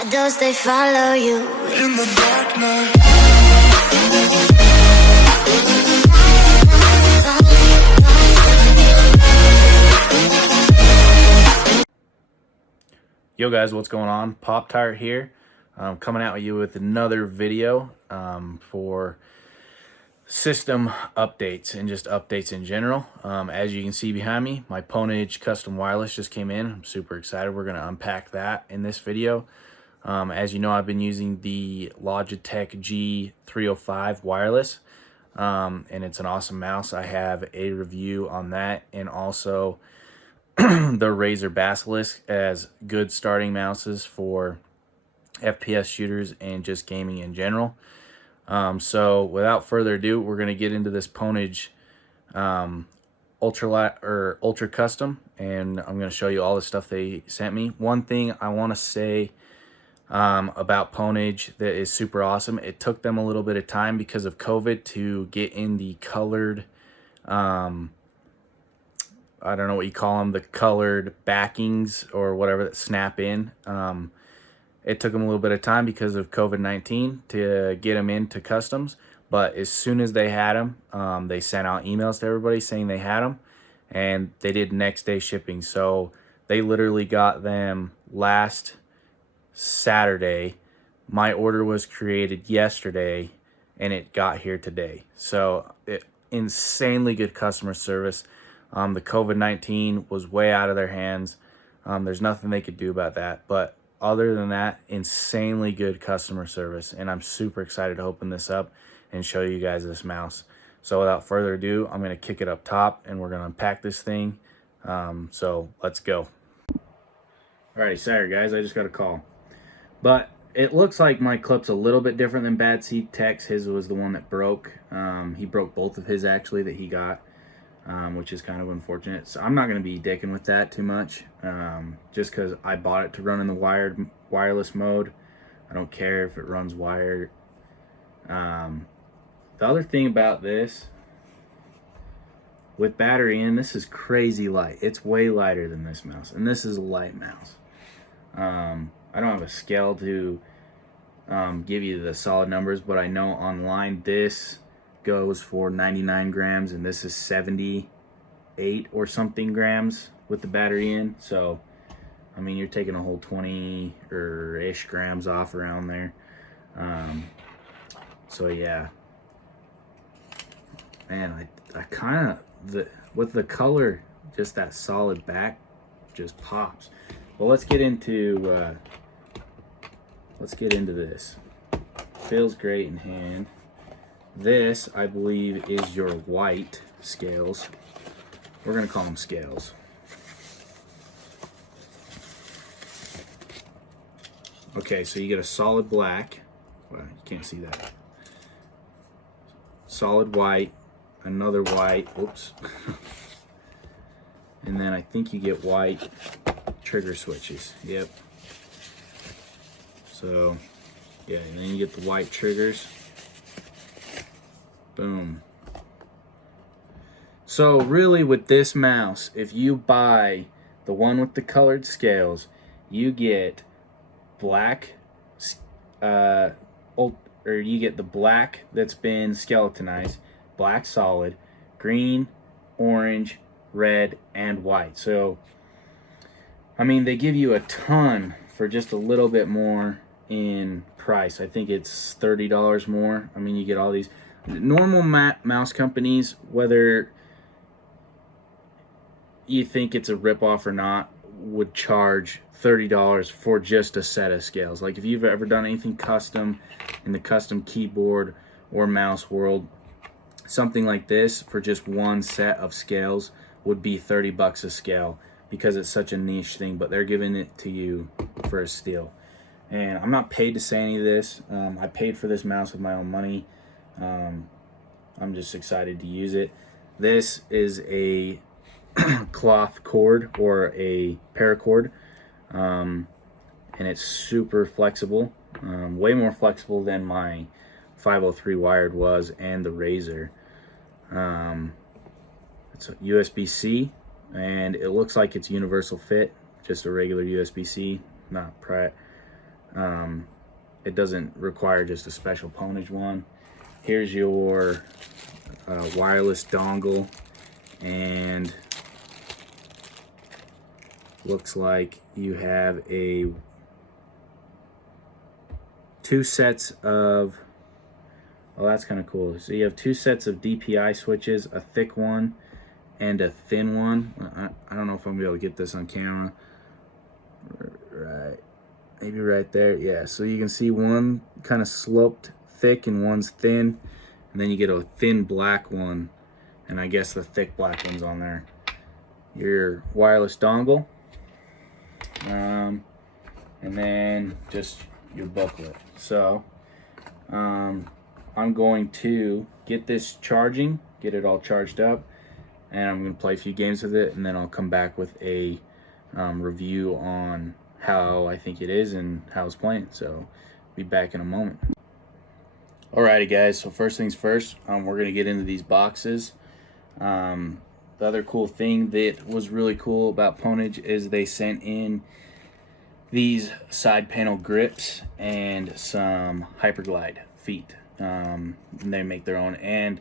Shadows, they follow you in the dark night. Yo guys, what's going on? Pop Tart here. Coming out with you with another video for system updates and just updates in general. As you can see behind me, my PWNAGE Custom Wireless just came in. I'm super excited. We're going to unpack that in this video. As you know, I've been using the Logitech G305 wireless, and it's an awesome mouse. I have a review on that, and also the Razer Basilisk as good starting mouses for FPS shooters and just gaming in general. So without further ado, we're going to get into this PWNAGE Ultra Light or Ultra Custom, and I'm going to show you all the stuff they sent me. One thing I want to say about PWNAGE that is super awesome, it took them a little bit of time because of COVID to get in the colored I don't know what you call them, the colored backings or whatever that snap in. It took them a little bit of time because of COVID-19 to get them into customs, but as soon as they had them, they sent out emails to everybody saying they had them, and they did next day shipping. So they literally got them last Saturday. My order was created yesterday, and it got here today. So insanely good customer service. The COVID-19 was way out of their hands. There's nothing they could do about that. But other than that, insanely good customer service. And I'm super excited to open this up and show you guys this mouse. So without further ado, I'm going to kick it up top and we're going to unpack this thing. So let's go. Alrighty, sorry guys, I just got a call. But it looks like my clip's a little bit different than Bad Seed Tech's. His was the one that broke. He broke both of his actually that he got. Which is kind of unfortunate. So I'm not going to be dicking with that too much, just because I bought it to run in the wireless mode. I don't care if it runs wired. The other thing about this, with battery in, this is crazy light. It's way lighter than this mouse, and this is a light mouse. I don't have a scale to give you the solid numbers, but I know online this goes for 99 grams and this is 78 or something grams with the battery in. So I mean, you're taking a whole 20 or ish grams off around there. So yeah, man, I kind of, with the color, just that solid back just pops. Well, let's get into this. Feels great in hand. This, I believe, is your white scales. We're going to call them scales. Okay, so you get a solid black. Well, you can't see that. Solid white, another white. Oops. And then I think you get white trigger switches. Yep. So, yeah, and then you get the white triggers. Boom. So really with this mouse, if you buy the one with the colored scales, you get black, or you get the black that's been skeletonized, black solid, green, orange, red, and white. So, I mean, they give you a ton for just a little bit more in price. I think it's $30 more. I mean, you get all these. Normal mouse companies, whether you think it's a ripoff or not, would charge $30 for just a set of scales. Like if you've ever done anything custom in the custom keyboard or mouse world, something like this for just one set of scales would be 30 bucks a scale because it's such a niche thing, but they're giving it to you for a steal. And I'm not paid to say any of this. I paid for this mouse with my own money. I'm just excited to use it. This is a cloth cord or a paracord, and it's super flexible, way more flexible than my 503 wired was and the Razer. It's a USB-C, and it looks like it's universal fit, just a regular USB-C, not It doesn't require just a special PWNAGE one. Here's your wireless dongle, and looks like you have two sets of, oh, that's kind of cool. So you have two sets of DPI switches, a thick one and a thin one. I don't know if I'm gonna be able to get this on camera. Right, maybe right there. Yeah, so you can see one kind of sloped thick and one's thin, and then you get a thin black one, and I guess the thick black one's on there. Your wireless dongle, and then just your booklet. So I'm going to get this charging, get it all charged up, and I'm going to play a few games with it, and then I'll come back with a review on how I think it is and how it's playing. So be back in a moment. Alrighty guys, so first things first, we're going to get into these boxes. The other cool thing that was really cool about PWNAGE is they sent in these side panel grips and some Hyperglide feet. They make their own, and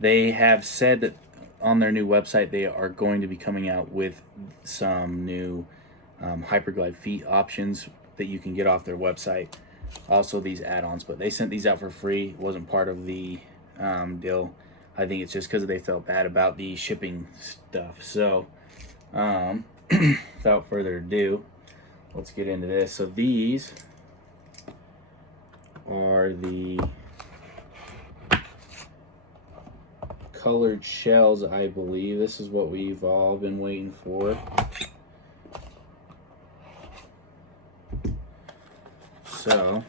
they have said that on their new website they are going to be coming out with some new Hyperglide feet options that you can get off their website. Also these add-ons, but they sent these out for free. It wasn't part of the deal. I think it's just because they felt bad about the shipping stuff. So without further ado, let's get into this. So these are the colored shells, I believe. This is what we've all been waiting for. So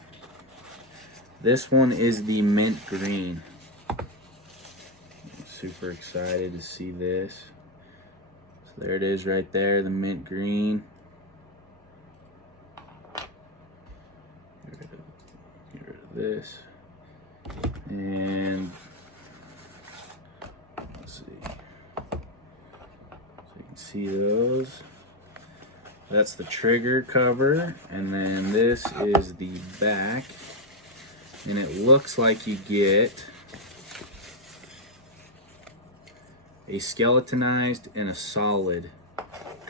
this one is the mint green. I'm super excited to see this. So there it is right there, the mint green. Get rid of this. And let's see. So you can see those. That's the trigger cover, and then this is the back, and it looks like you get a skeletonized and a solid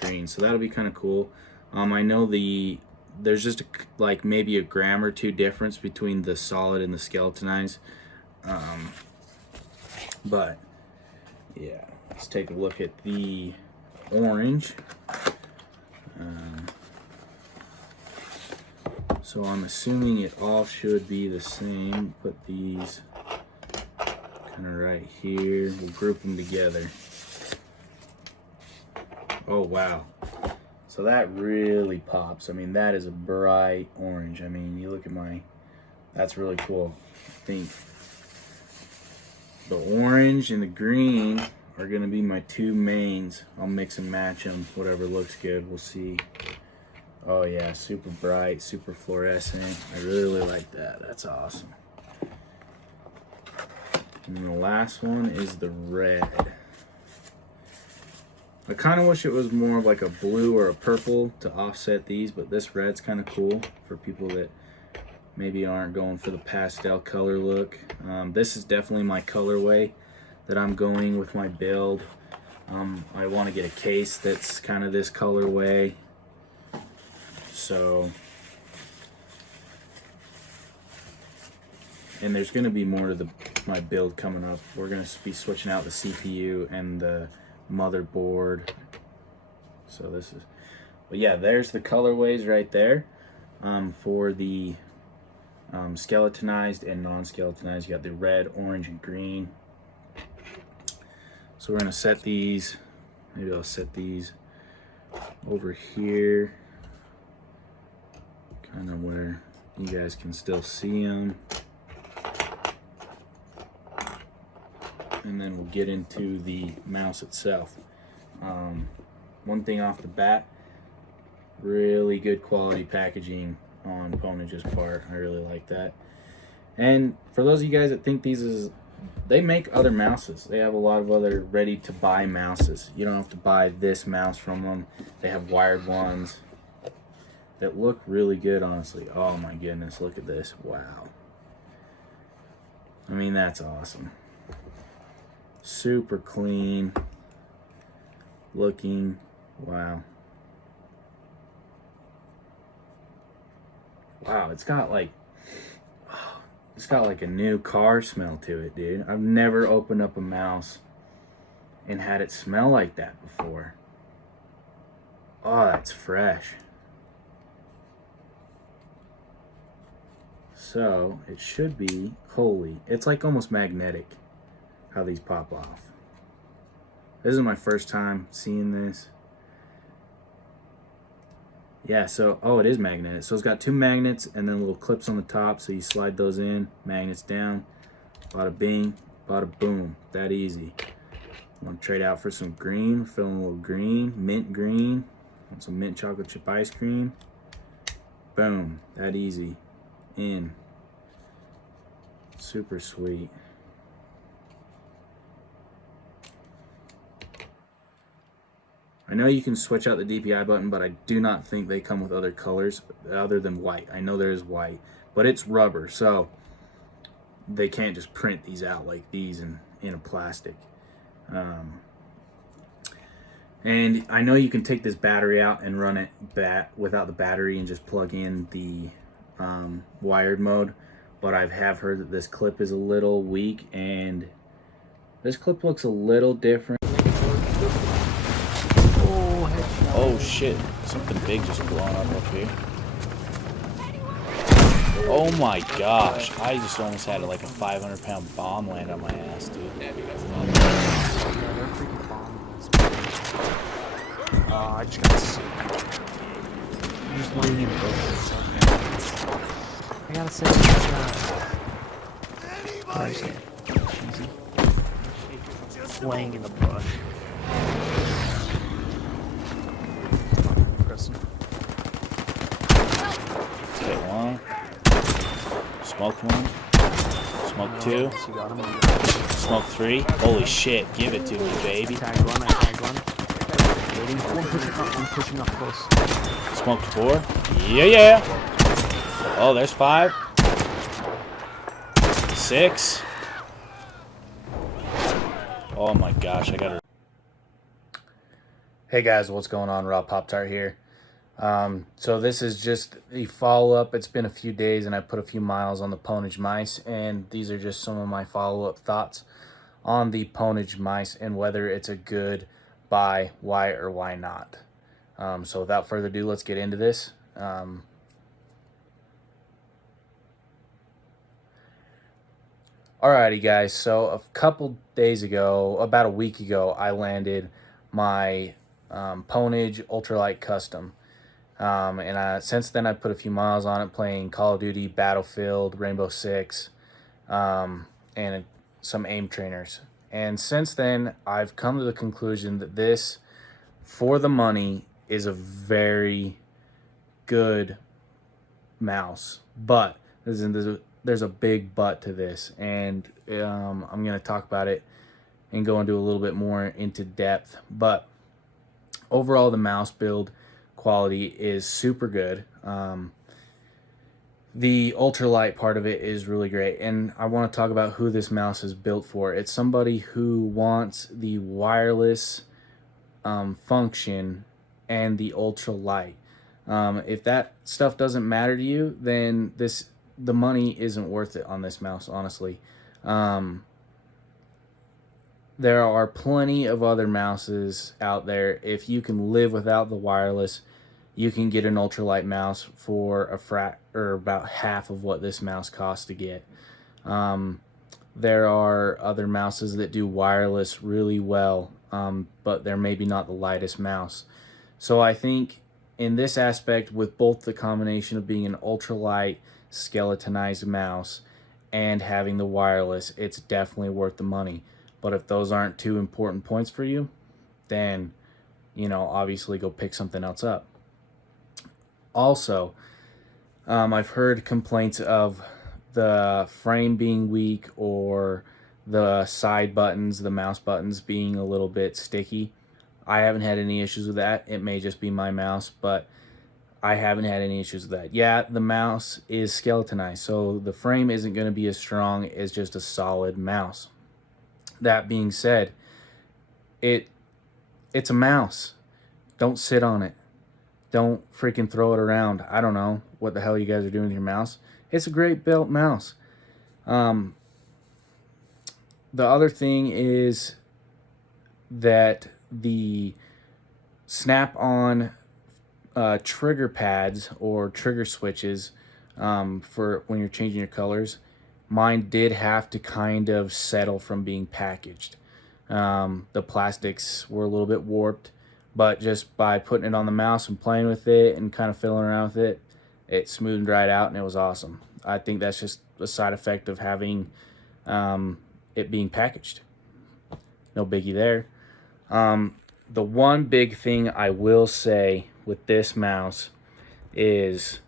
green, so that'll be kind of cool. I know there's just like maybe a gram or two difference between the solid and the skeletonized, but yeah, let's take a look at the orange. So I'm assuming it all should be the same. Put these kind of right here. We'll group them together. Oh wow. So that really pops. I mean, that is a bright orange. I mean, you look at that's really cool. I think the orange and the green are gonna be my two mains. I'll mix and match them, whatever looks good, we'll see. Oh yeah, super bright, super fluorescent. I really like that. That's awesome. And then the last one is the red. I kind of wish it was more of like a blue or a purple to offset these, but this red's kind of cool for people that maybe aren't going for the pastel color look. This is definitely my colorway that I'm going with my build. I want to get a case that's kind of this colorway. So, and there's going to be more to my build coming up. We're going to be switching out the CPU and the motherboard. So this is, but yeah, there's the colorways right there for the skeletonized and non-skeletonized. You got the red, orange, and green. So we're going to set these, maybe I'll set these over here, kind of where you guys can still see them. And then we'll get into the mouse itself. One thing off the bat, really good quality packaging on PWNAGE's part. I really like that. And for those of you guys that think they make other mouses. They have a lot of other ready to buy mouses. You don't have to buy this mouse from them. They have wired ones. that look really good, honestly. Oh my goodness, look at this. Wow. I mean, that's awesome. Super clean looking. Wow. Wow, it's got like a new car smell to it, dude. I've never opened up a mouse and had it smell like that before. Oh, that's fresh. So it should be, holy, it's like almost magnetic how these pop off. This is my first time seeing this. Yeah, so, oh, it is magnetic. So it's got 2 magnets and then little clips on the top, so you slide those in, magnets down, bada bing, bada boom, that easy. Want to trade out for some green, we're feeling a little green, mint green, want some mint chocolate chip ice cream, boom, that easy, in. Super sweet. I know you can switch out the DPI button, but I do not think they come with other colors other than white. I know there is white, but it's rubber, so they can't just print these out like these in a plastic. And I know you can take this battery out and run it without the battery and just plug in the wired mode, but I have heard that this clip is a little weak, and this clip looks a little different. Oh shit, something big just blowing up here. Oh my gosh, I just almost had like a 500-pound bomb land on my ass, dude. I just got sick. I'm just laying in bed. I gotta say, it's cheesy. Laying in the bush. Hit 1. Smoked 1. Smoke 2. Smoke 3. Holy shit, give it to me, baby. Tagged 1, I tagged 1. One pushing up close. Smoked 4. Yeah. Oh, there's 5. 6. Oh my gosh, I gotta. Hey guys, what's going on? Raw Pop Tart here. So this is just the follow-up. It's been a few days and I put a few miles on the PWNAGE mice, and these are just some of my follow-up thoughts on the PWNAGE mice and whether it's a good buy, why or why not. So without further ado, let's get into this. Alrighty guys, so a couple days ago, about a week ago, I landed my PWNAGE Ultra Light Custom. Since then I put a few miles on it playing Call of Duty, Battlefield, Rainbow Six, and some aim trainers. And since then, I've come to the conclusion that this, for the money, is a very good mouse. But there's a big but to this, and I'm going to talk about it and go into a little bit more into depth. But overall, the mouse build quality is super good. The ultralight part of it is really great, and I want to talk about who this mouse is built for. It's somebody who wants the wireless function and the ultralight. If that stuff doesn't matter to you, then the money isn't worth it on this mouse, honestly. There are plenty of other mouses out there. If you can live without the wireless, you can get an ultralight mouse for about half of what this mouse costs to get. There are other mouses that do wireless really well, but they're maybe not the lightest mouse. So I think in this aspect, with both the combination of being an ultralight skeletonized mouse and having the wireless, it's definitely worth the money. But if those aren't two important points for you, then, obviously go pick something else up. Also, I've heard complaints of the frame being weak or the side buttons, the mouse buttons being a little bit sticky. I haven't had any issues with that. It may just be my mouse, but I haven't had any issues with that. Yeah, the mouse is skeletonized, so the frame isn't going to be as strong as just a solid mouse. That being said, it's a mouse. Don't sit on it. Don't freaking throw it around. I don't know what the hell you guys are doing with your mouse. It's a great built mouse. The other thing is that the snap-on trigger pads or trigger switches for when you're changing your colors, mine did have to kind of settle from being packaged. The plastics were a little bit warped, but just by putting it on the mouse and playing with it and kind of fiddling around with it, it smoothed right out and it was awesome. I think that's just a side effect of having it being packaged. No biggie there. The one big thing I will say with this mouse is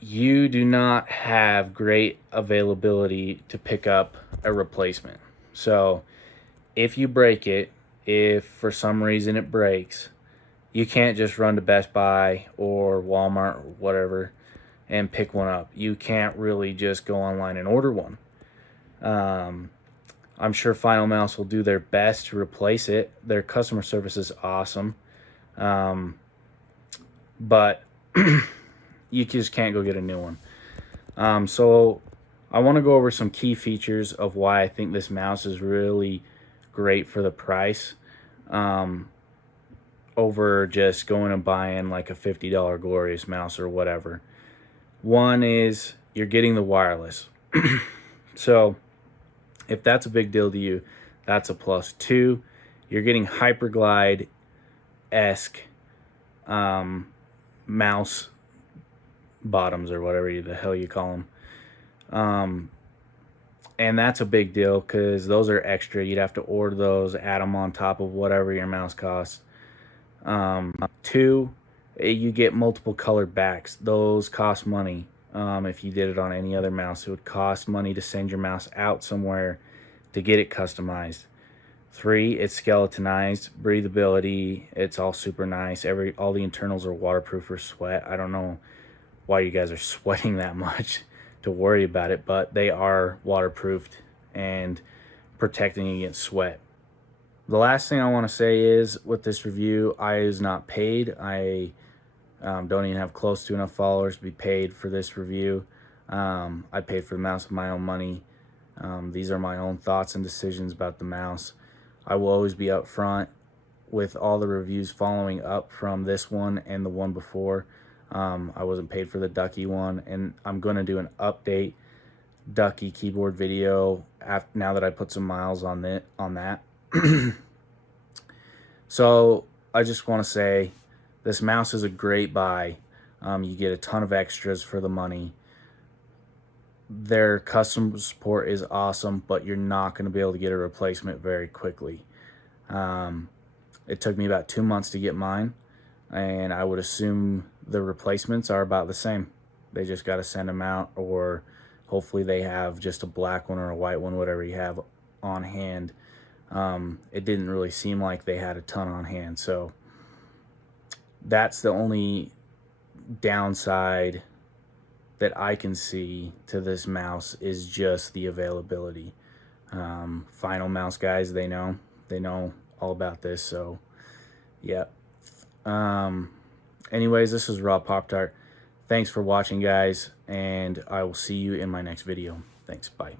you do not have great availability to pick up a replacement. So if you break it, if for some reason it breaks, you can't just run to Best Buy or Walmart or whatever and pick one up. You can't really just go online and order one. I'm sure Final Mouse will do their best to replace it. Their customer service is awesome. But you just can't go get a new one. So I want to go over some key features of why I think this mouse is really great for the price, over just going and buying like a $50 Glorious mouse or whatever. One is you're getting the wireless. So if that's a big deal to you, that's a plus. Two, you're getting Hyperglide-esque mouse bottoms or whatever the hell you call them. And that's a big deal because those are extra. You'd have to order those, add them on top of whatever your mouse costs. Two, you get multiple colored backs. Those cost money. If you did it on any other mouse, it would cost money to send your mouse out somewhere to get it customized. Three, it's skeletonized, breathability, it's all super nice. All the internals are waterproof for sweat. I don't know why you guys are sweating that much to worry about it, but they are waterproofed and protecting against sweat. The last thing I want to say is with this review, I is not paid. I don't even have close to enough followers to be paid for this review. I paid for the mouse with my own money. These are my own thoughts and decisions about the mouse. I will always be upfront with all the reviews following up from this one and the one before. I wasn't paid for the Ducky one, and I'm going to do an update Ducky keyboard video now that I put some miles on that. So I just want to say this mouse is a great buy. You get a ton of extras for the money. Their customer support is awesome, but you're not going to be able to get a replacement very quickly. It took me about 2 months to get mine, and I would assume the replacements are about the same. They just got to send them out, or hopefully they have just a black one or a white one, whatever you have on hand. It didn't really seem like they had a ton on hand, so that's the only downside that I can see to this mouse is just the availability. Final Mouse guys, they know all about this, so yeah. Anyways, this is Raw Pop-Tart. Thanks for watching, guys, and I will see you in my next video. Thanks, bye.